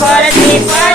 for the deep